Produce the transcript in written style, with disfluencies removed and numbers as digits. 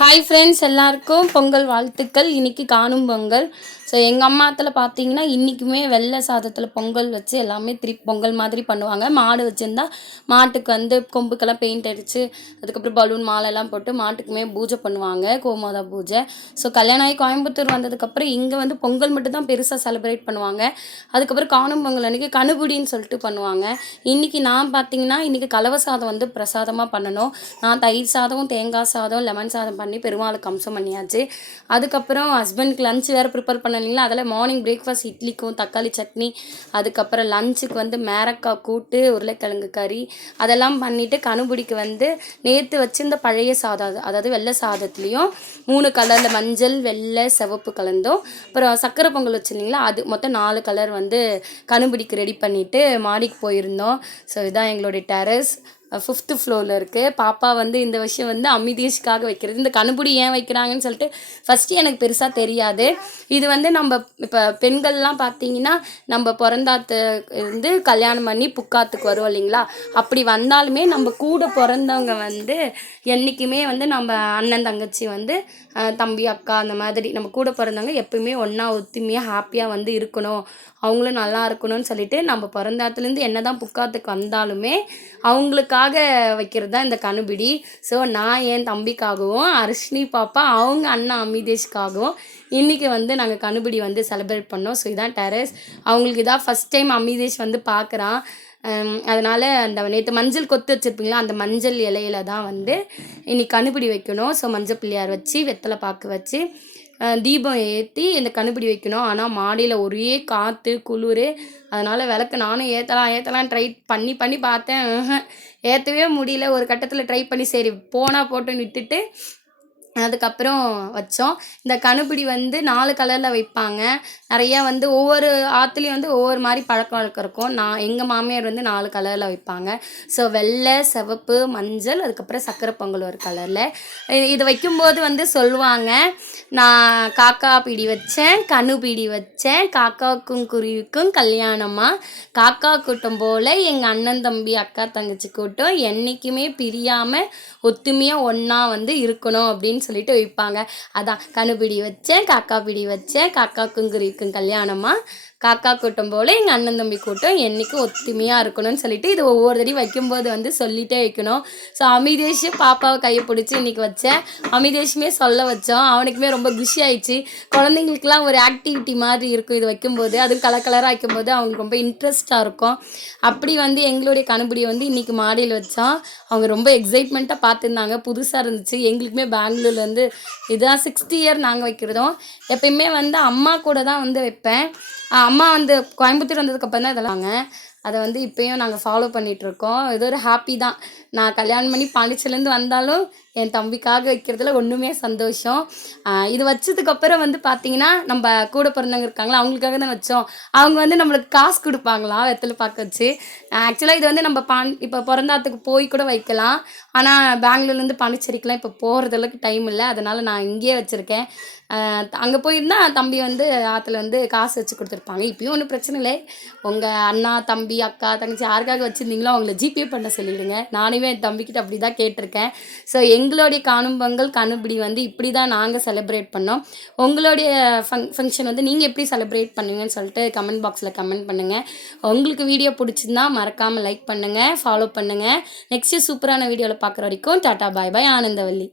Hi friends, எல்லாருக்கும் பொங்கல் வாழ்த்துக்கள். இன்றைக்கி காணும் பொங்கல். ஸோ எங்கள் அம்மாத்தில் பார்த்தீங்கன்னா இன்றைக்குமே வெள்ளை சாதத்தில் பொங்கல் வச்சு எல்லாமே பொங்கல் மாதிரி பண்ணுவாங்க. மாடு வச்சுருந்தா மாட்டுக்கு வந்து கொம்புக்கெல்லாம் பெயிண்ட் அடித்து அதுக்கப்புறம் பலூன் மாலைலாம் போட்டு மாட்டுக்குமே பூஜை பண்ணுவாங்க, கோமாதா பூஜை. ஸோ கல்யாணம் ஆகி கோயம்புத்தூர் வந்ததுக்கப்புறம் இங்கே வந்து பொங்கல் மட்டும் தான் பெருசாக செலிப்ரேட் பண்ணுவாங்க. அதுக்கப்புறம் காணும் பொங்கல் அன்றைக்கி கணுபுடின்னு சொல்லிட்டு பண்ணுவாங்க. இன்றைக்கி நான் பார்த்தீங்கன்னா இன்றைக்கி கலவை சாதம் வந்து பிரசாதமாக பண்ணணும். நான் தயிர் சாதம், தேங்காய் சாதம், லெமன் சாதம் பண்ணி பெருமாளுக்கு அம்சம் பண்ணியாச்சு. அதுக்கப்புறம் ஹஸ்பண்டுக்கு லஞ்ச் வேறு ப்ரிப்பேர் பண்ணலைங்களா, அதில் மார்னிங் பிரேக்ஃபாஸ்ட் இட்லிக்கும் தக்காளி சட்னி, அதுக்கப்புறம் லஞ்சுக்கு வந்து மேரக்காய் கூட்டு, உருளைக்கிழங்கு கறி அதெல்லாம் பண்ணிவிட்டு கணுபிடிக்கு வந்து நேற்று வச்சிருந்த பழைய சாதம், அதாவது வெள்ளை சாதத்துலேயும் 3 கலரில் மஞ்சள், வெள்ளை, சிவப்பு கலந்தோம். அப்புறம் சக்கரை பொங்கல் வச்சுருந்தீங்களா, அது மொத்தம் 4 கலர் வந்து கணுபிடிக்கு ரெடி பண்ணிவிட்டு மாடிக்கு போயிருந்தோம். ஸோ இதுதான் எங்களுடைய டெரஸ் 5th ஃப்ளோரில் இருக்குது. பாப்பா வந்து இந்த விஷயம் வந்து அமிதேஷ்காக வைக்கிறது. இந்த கணுபுடி ஏன் வைக்கிறாங்கன்னு சொல்லிட்டு ஃபஸ்ட்டு எனக்கு பெருசாக தெரியாது. இது வந்து நம்ம இப்போ பெண்கள்லாம் பார்த்தீங்கன்னா நம்ம பிறந்தாத்து வந்து கல்யாணம் பண்ணி புக்காத்துக்கு வருவோம் இல்லைங்களா, அப்படி வந்தாலுமே நம்ம கூட பிறந்தவங்க வந்து என்றைக்குமே வந்து நம்ம அண்ணன் தங்கச்சி வந்து தம்பி அக்கா அந்த மாதிரி நம்ம கூட பிறந்தவங்க எப்பவுமே ஒன்றா ஒத்துமையாக ஹாப்பியாக வந்து இருக்கணும், அவங்களும் நல்லா இருக்கணும்னு சொல்லிட்டு நம்ம பிறந்தாத்துலேருந்து என்ன தான் புக்காத்துக்கு வந்தாலுமே அவங்களுக்காக வைக்கிறது தான் இந்த கணுபிடி. ஸோ நான் என் தம்பிக்காகவும் அர்ஷினி பாப்பா அவங்க அண்ணா அமிதேஷ்காகவும் இன்றைக்கி வந்து நாங்கள் கணுபிடி வந்து செலிப்ரேட் பண்ணோம். ஸோ இதான் டெரஸ். அவங்களுக்கு இதான் ஃபஸ்ட் டைம் அமிதேஷ் வந்து பார்க்குறான். அதனால் அந்த நேற்று மஞ்சள் கொத்து வச்சுருப்பீங்களா, அந்த மஞ்சள் இலையில தான் வந்து இன்றைக்கி கணுபிடி வைக்கணும். ஸோ மஞ்சள் பிள்ளையார் வச்சு வெத்தலை பாக்கு வச்சு தீபம் ஏற்றி இந்த கணுபிடி வைக்கணும். ஆனால் மாடியில் ஒரே காற்று குளிர், அதனால் விளக்கு நானும் ஏற்றலாம் ட்ரை பண்ணி பார்த்தேன். ஏற்றவே முடியல. ஒரு கட்டத்தில் ட்ரை பண்ணி சரி போனால் போட்டுன்னு விட்டுட்டு அதுக்கப்புறம் வச்சோம். இந்த கணுபிடி வந்து 4 கலரில் வைப்பாங்க. நிறையா வந்து ஒவ்வொரு ஆற்றுலேயும் வந்து ஒவ்வொரு மாதிரி பழக்க வழக்கம் இருக்கும். எங்கள் மாமியார் வந்து 4 கலரில் வைப்பாங்க. ஸோ வெள்ளை, சிவப்பு, மஞ்சள், அதுக்கப்புறம் சக்கரை பொங்கல் ஒரு கலரில். இது வைக்கும்போது வந்து சொல்லுவாங்க, நான் காக்கா பிடி வச்சேன், கணுபிடி வச்சேன், காக்காவுக்கும் குருவிக்கும் கல்யாணமாக, காக்கா கூட்டம் போல் எங்கள் அண்ணன் தம்பி அக்கா தங்கச்சி கூட்டம் என்றைக்குமே பிரியாமல் ஒத்துமையாக ஒன்றா வந்து இருக்கணும் அப்படின்னு சொல்லிட்டு வைப்பாங்க. அதான் கணுபிடி வச்சேன், காக்கா பிடி வச்சேன், காக்காக்கும் குருவிக்கும் கல்யாணமாக, காக்கா கூட்டம் போல் எங்கள் அண்ணன் தம்பி கூட்டம் என்றைக்கும் ஒத்துமையாக இருக்கணும்னு சொல்லிட்டு இது ஒவ்வொரு தடவை வைக்கும்போது வந்து சொல்லிகிட்டே வைக்கணும். ஸோ அமிதேஷ் பாப்பாவை கையை பிடிச்சி இன்றைக்கி வச்சேன். அமிதேஷுமே சொல்ல வச்சோம். அவனுக்குமே ரொம்ப குஷி ஆயிடுச்சு. குழந்தைங்களுக்குலாம் ஒரு ஆக்டிவிட்டி மாதிரி இருக்கும் இது வைக்கும்போது, அதுவும் கலராக வைக்கும்போது அவங்களுக்கு ரொம்ப இன்ட்ரெஸ்ட்டாக இருக்கும். அப்படி வந்து எங்களுடைய கணுபிடியை வந்து இன்றைக்கி மாடியில் வச்சோம். அவங்க ரொம்ப எக்ஸைட்மெண்ட்டாக பார்த்துருந்தாங்க. புதுசாக இருந்துச்சு. எங்களுக்குமே பெங்களூரில் வந்து இதுதான் 6th இயர் நாங்கள் வைக்கிறதும். எப்பயுமே வந்து அம்மா கூட தான் வந்து வைப்பேன். அம்மா வந்து கோயம்புத்தூர் வந்ததுக்கப்புறம் தான் இதெல்லாம் அதை வந்து இப்போயும் நாங்கள் ஃபாலோ பண்ணிகிட்ருக்கோம். இது ஒரு ஹாப்பி தான். நான் கல்யாணம் பண்ணி பாண்டிச்சேரிலேருந்து வந்தாலும் என் தம்பிக்காக வைக்கிறதுல ஒன்றுமே சந்தோஷம். இது வச்சதுக்கப்புறம் வந்து பார்த்திங்கன்னா நம்ம கூட பிறந்தவங்க இருக்காங்களா, அவங்களுக்காக தான் வச்சோம். அவங்க வந்து நம்மளுக்கு காசு கொடுப்பாங்களாம் வெத்தலை பாக்கு வச்சு. ஆக்சுவலாக இது வந்து நம்ம இப்போ பிறந்தாத்துக்கு போய் கூட வைக்கலாம். ஆனால் பெங்களூர்லேருந்து பாண்டிச்சேரிக்கெலாம் இப்போ போகிறதுக்கு டைம் இல்லை. அதனால் நான் இங்கேயே வச்சுருக்கேன். அங்கே போயிருந்தால் தம்பி வந்து ஆற்றுல வந்து காசு வச்சு கொடுத்துருப்பாங்க. இப்போயும் ஒன்றும் பிரச்சனை இல்லை. உங்கள் அண்ணா தம்பி அக்கா தங்கச்சி யாருக்காக வச்சுருந்தீங்களோ அவங்கள ஜிபே பண்ண சொல்லிவிடுங்க. நானுமே என் தம்பிக்கிட்ட அப்படி தான் கேட்டிருக்கேன். ஸோ எங்களுடைய காணும் பொங்கல் கணுபிடி வந்து இப்படி தான் நாங்கள் செலிப்ரேட் பண்ணோம். உங்களுடைய ஃபங்க்ஷன் வந்து நீங்கள் எப்படி செலிப்ரேட் பண்ணுவீங்கன்னு சொல்லிட்டு கமெண்ட் பாக்ஸில் கமெண்ட் பண்ணுங்கள். உங்களுக்கு வீடியோ பிடிச்சிருந்தா மறக்காமல் லைக் பண்ணுங்கள், ஃபாலோ பண்ணுங்கள். நெக்ஸ்ட்டு சூப்பரான வீடியோவில் பார்க்குற வரைக்கும் டாட்டா பாய் பாய். ஆனந்தவல்லி.